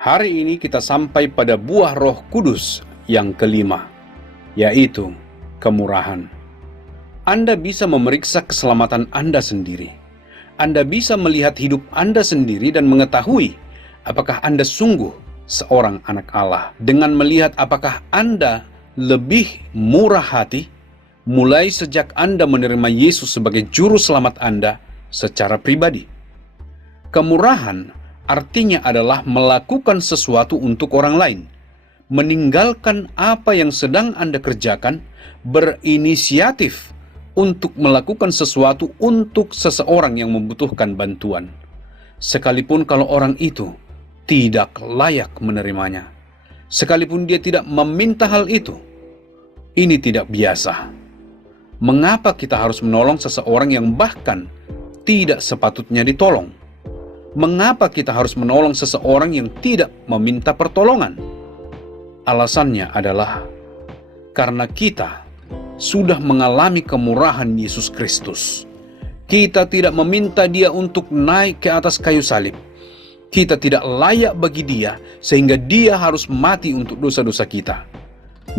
Hari ini kita sampai pada buah Roh Kudus yang kelima, yaitu kemurahan. Anda bisa memeriksa keselamatan Anda sendiri. Anda bisa melihat hidup Anda sendiri dan mengetahui apakah Anda sungguh seorang anak Allah dengan melihat apakah Anda lebih murah hati mulai sejak Anda menerima Yesus sebagai juru selamat Anda secara pribadi. Kemurahan artinya adalah melakukan sesuatu untuk orang lain, meninggalkan apa yang sedang Anda kerjakan, berinisiatif untuk melakukan sesuatu untuk seseorang yang membutuhkan bantuan, sekalipun kalau orang itu tidak layak menerimanya, sekalipun dia tidak meminta hal itu. Ini tidak biasa. Mengapa kita harus menolong seseorang yang bahkan tidak sepatutnya ditolong? Mengapa kita harus menolong seseorang yang tidak meminta pertolongan? Alasannya adalah karena kita sudah mengalami kemurahan Yesus Kristus. Kita tidak meminta Dia untuk naik ke atas kayu salib. Kita tidak layak bagi Dia sehingga Dia harus mati untuk dosa-dosa kita.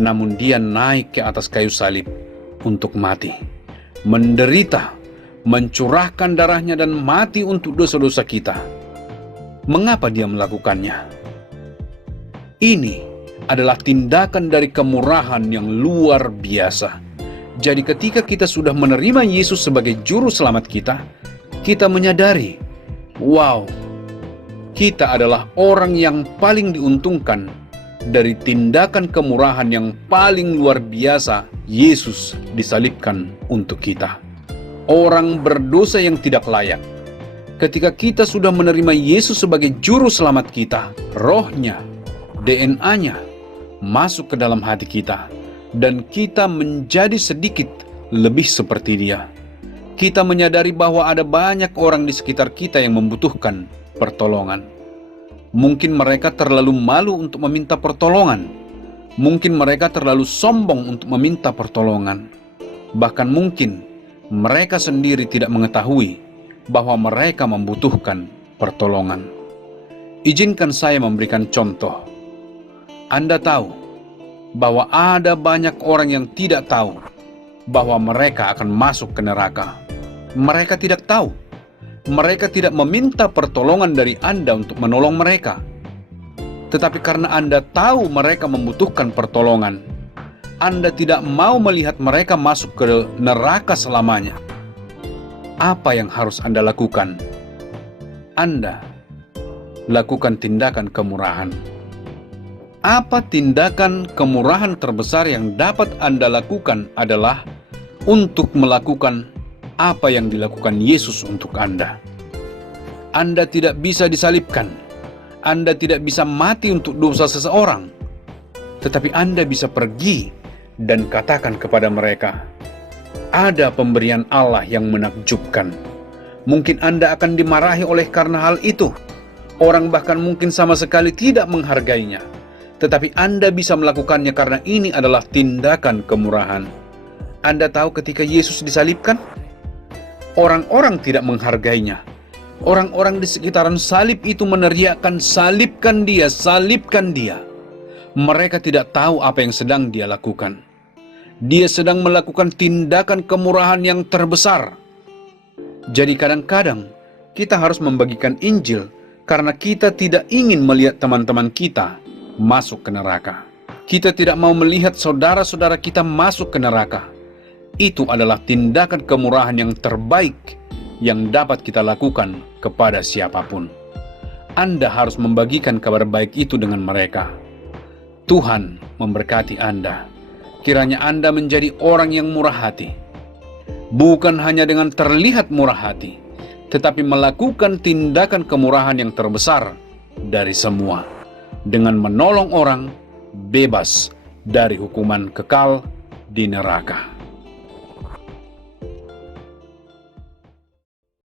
Namun Dia naik ke atas kayu salib untuk mati, menderita, mencurahkan darahnya dan mati untuk dosa-dosa kita. Mengapa Dia melakukannya? Ini adalah tindakan dari kemurahan yang luar biasa. Jadi ketika kita sudah menerima Yesus sebagai juru selamat kita, kita menyadari, wow, kita adalah orang yang paling diuntungkan dari tindakan kemurahan yang paling luar biasa. Yesus disalibkan untuk kita, orang berdosa yang tidak layak. Ketika kita sudah menerima Yesus sebagai juru selamat kita, rohnya, DNA-nya masuk ke dalam hati kita, dan kita menjadi sedikit lebih seperti Dia. Kita menyadari bahwa ada banyak orang di sekitar kita yang membutuhkan pertolongan. Mungkin mereka terlalu malu untuk meminta pertolongan. Mungkin mereka terlalu sombong untuk meminta pertolongan. Bahkan mungkin mereka sendiri tidak mengetahui bahwa mereka membutuhkan pertolongan. Izinkan saya memberikan contoh. Anda tahu bahwa ada banyak orang yang tidak tahu bahwa mereka akan masuk ke neraka. Mereka tidak tahu. Mereka tidak meminta pertolongan dari Anda untuk menolong mereka. Tetapi karena Anda tahu mereka membutuhkan pertolongan, Anda tidak mau melihat mereka masuk ke neraka selamanya. Apa yang harus Anda lakukan? Anda lakukan tindakan kemurahan. Apa tindakan kemurahan terbesar yang dapat Anda lakukan adalah untuk melakukan apa yang dilakukan Yesus untuk Anda. Anda tidak bisa disalibkan. Anda tidak bisa mati untuk dosa seseorang. Tetapi Anda bisa pergi dan katakan kepada mereka, ada pemberian Allah yang menakjubkan. Mungkin Anda akan dimarahi oleh karena hal itu. Orang bahkan mungkin sama sekali tidak menghargainya. Tetapi Anda bisa melakukannya karena ini adalah tindakan kemurahan. Anda tahu ketika Yesus disalibkan, orang-orang tidak menghargainya. Orang-orang di sekitaran salib itu meneriakkan, salibkan dia, salibkan dia. Mereka tidak tahu apa yang sedang dia lakukan. Dia sedang melakukan tindakan kemurahan yang terbesar. Jadi kadang-kadang kita harus membagikan Injil karena kita tidak ingin melihat teman-teman kita masuk ke neraka. Kita tidak mau melihat saudara-saudara kita masuk ke neraka. Itu adalah tindakan kemurahan yang terbaik yang dapat kita lakukan kepada siapapun. Anda harus membagikan kabar baik itu dengan mereka. Tuhan memberkati Anda. Kiranya Anda menjadi orang yang murah hati. Bukan hanya dengan terlihat murah hati, tetapi melakukan tindakan kemurahan yang terbesar dari semua, dengan menolong orang bebas dari hukuman kekal di neraka.